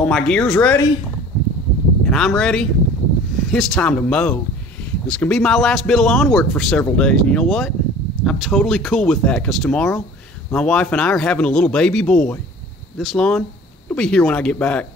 All my gear's ready, and I'm ready. It's time to mow. This can be my last bit of lawn work for several days, and you know what? I'm totally cool with that, because tomorrow, my wife and I are having a little baby boy. This lawn, it'll be here when I get back.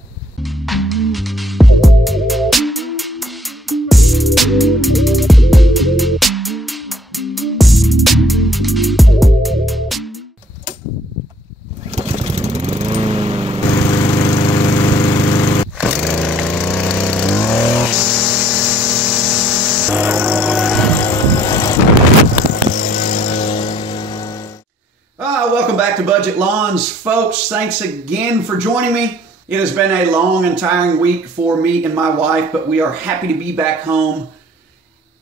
Welcome back to Budget Lawns, folks. Thanks again for joining me. It has been a long and tiring week for me and my wife, but we are happy to be back home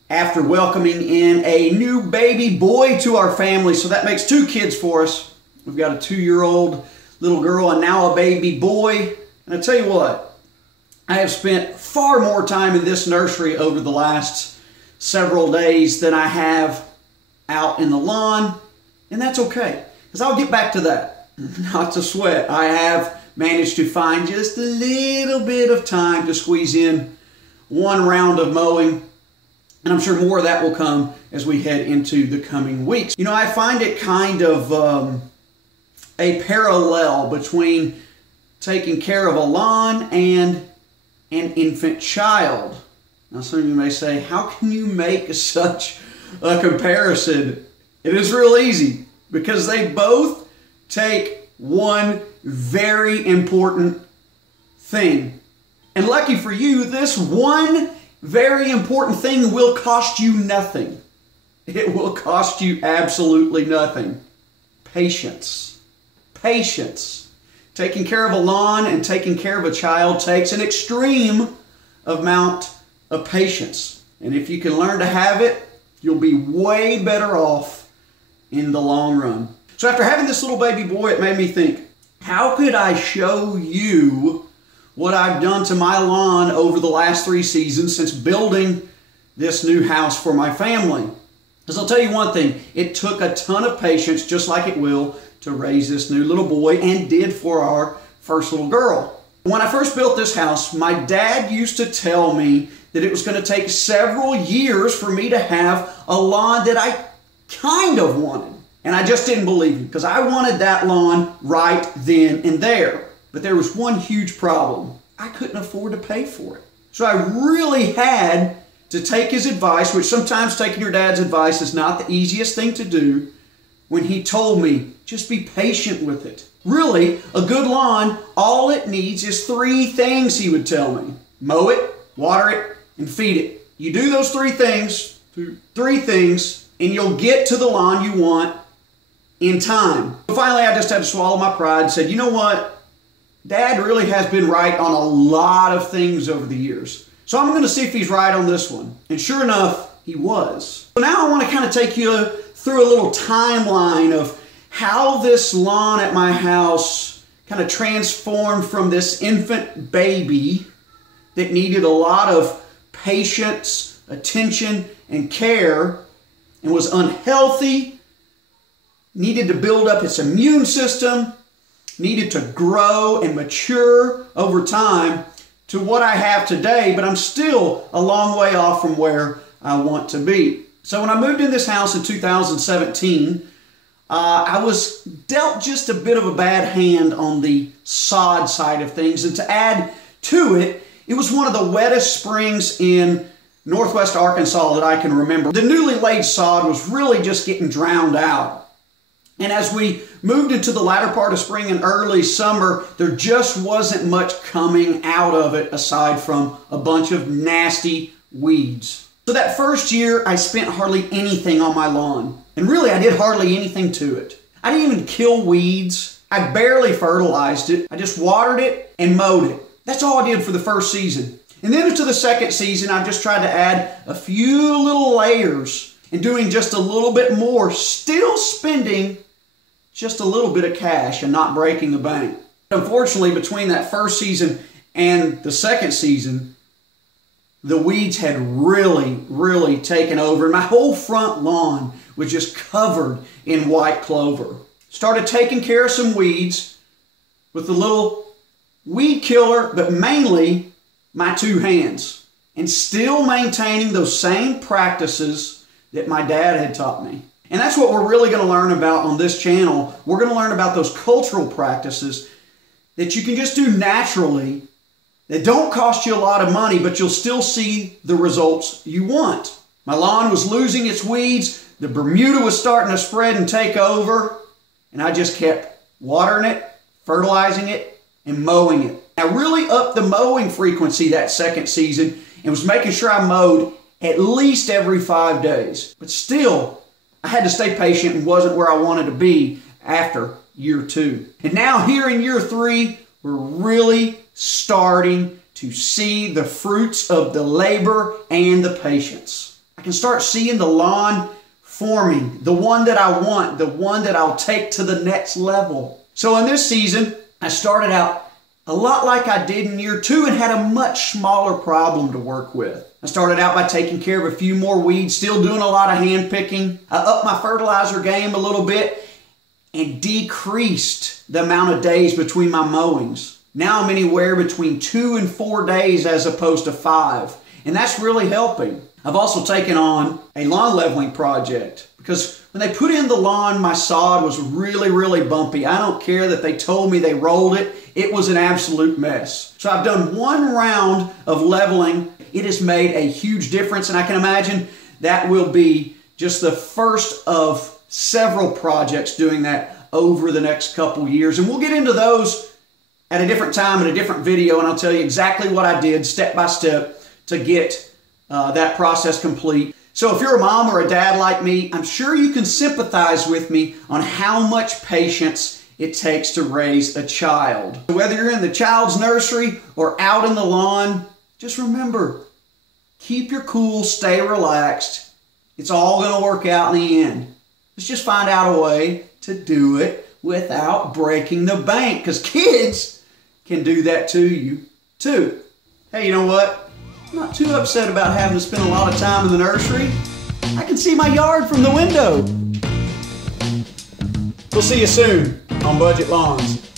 after welcoming in a new baby boy to our family. So that makes 2 kids for us. We've got a 2-year-old little girl and now a baby boy. And I tell you what, I have spent far more time in this nursery over the last several days than I have out in the lawn, and that's okay. Because I'll get back to that. Not to sweat. I have managed to find just a little bit of time to squeeze in one round of mowing. And I'm sure more of that will come as we head into the coming weeks. You know, I find it kind of a parallel between taking care of a lawn and an infant child. Now some of you may say, how can you make such a comparison? It is real easy. Because they both take one very important thing. And lucky for you, this one very important thing will cost you nothing. It will cost you absolutely nothing. Patience. Patience. Taking care of a lawn and taking care of a child takes an extreme amount of patience. And if you can learn to have it, you'll be way better off in the long run. So after having this little baby boy, it made me think, how could I show you what I've done to my lawn over the last 3 seasons since building this new house for my family? Because I'll tell you one thing, it took a ton of patience, just like it will, to raise this new little boy, and did for our first little girl. When I first built this house, my dad used to tell me that it was going to take several years for me to have a lawn that I kind of wanted. And I just didn't believe him, because I wanted that lawn right then and there. But there was one huge problem. I couldn't afford to pay for it. So I really had to take his advice, which sometimes taking your dad's advice is not the easiest thing to do, when he told me, just be patient with it. Really, a good lawn, all it needs is 3 things, he would tell me. Mow it, water it, and feed it. You do those 3 things, and you'll get to the lawn you want in time. So finally, I just had to swallow my pride and said, you know what? Dad really has been right on a lot of things over the years. So I'm going to see if he's right on this one. And sure enough, he was. So now I want to kind of take you through a little timeline of how this lawn at my house kind of transformed from this infant baby that needed a lot of patience, attention, and care, and was unhealthy, needed to build up its immune system, needed to grow and mature over time, to what I have today, but I'm still a long way off from where I want to be. So when I moved in this house in 2017, I was dealt just a bit of a bad hand on the sod side of things, and to add to it, it was one of the wettest springs in Northwest Arkansas that I can remember. The newly laid sod was really just getting drowned out. And as we moved into the latter part of spring and early summer, there just wasn't much coming out of it aside from a bunch of nasty weeds. So that first year, I spent hardly anything on my lawn. And really, I did hardly anything to it. I didn't even kill weeds. I barely fertilized it. I just watered it and mowed it. That's all I did for the first season. And then into the second season, I've just tried to add a few little layers and doing just a little bit more, still spending just a little bit of cash and not breaking the bank. Unfortunately, between that first season and the second season, the weeds had really taken over, and my whole front lawn was just covered in white clover. Started taking care of some weeds with the little weed killer, but mainly my two hands, and still maintaining those same practices that my dad had taught me. And that's what we're really going to learn about on this channel. We're going to learn about those cultural practices that you can just do naturally, that don't cost you a lot of money, but you'll still see the results you want. My lawn was losing its weeds. The Bermuda was starting to spread and take over. And I just kept watering it, fertilizing it, and mowing it. I really upped the mowing frequency that second season and was making sure I mowed at least every 5 days. But still, I had to stay patient and wasn't where I wanted to be after year 2. And now here in year 3, we're really starting to see the fruits of the labor and the patience. I can start seeing the lawn forming, the one that I want, the one that I'll take to the next level. So in this season, I started out a lot like I did in year 2 and had a much smaller problem to work with. I started out by taking care of a few more weeds, still doing a lot of hand picking. I upped my fertilizer game a little bit and decreased the amount of days between my mowings. Now I'm anywhere between 2 and 4 days as opposed to 5. And that's really helping. I've also taken on a lawn leveling project because when they put in the lawn, my sod was really, really bumpy. I don't care that they told me they rolled it. It was an absolute mess. So I've done one round of leveling. It has made a huge difference, and I can imagine that will be just the first of several projects doing that over the next couple years. And we'll get into those at a different time in a different video, and I'll tell you exactly what I did step by step to get that process complete. So if you're a mom or a dad like me, I'm sure you can sympathize with me on how much patience it takes to raise a child. Whether you're in the child's nursery or out in the lawn, just remember, keep your cool, stay relaxed. It's all going to work out in the end. Let's just find out a way to do it without breaking the bank, because kids can do that to you too. Hey, you know what? I'm not too upset about having to spend a lot of time in the nursery. I can see my yard from the window. We'll see you soon on Budget Lawns.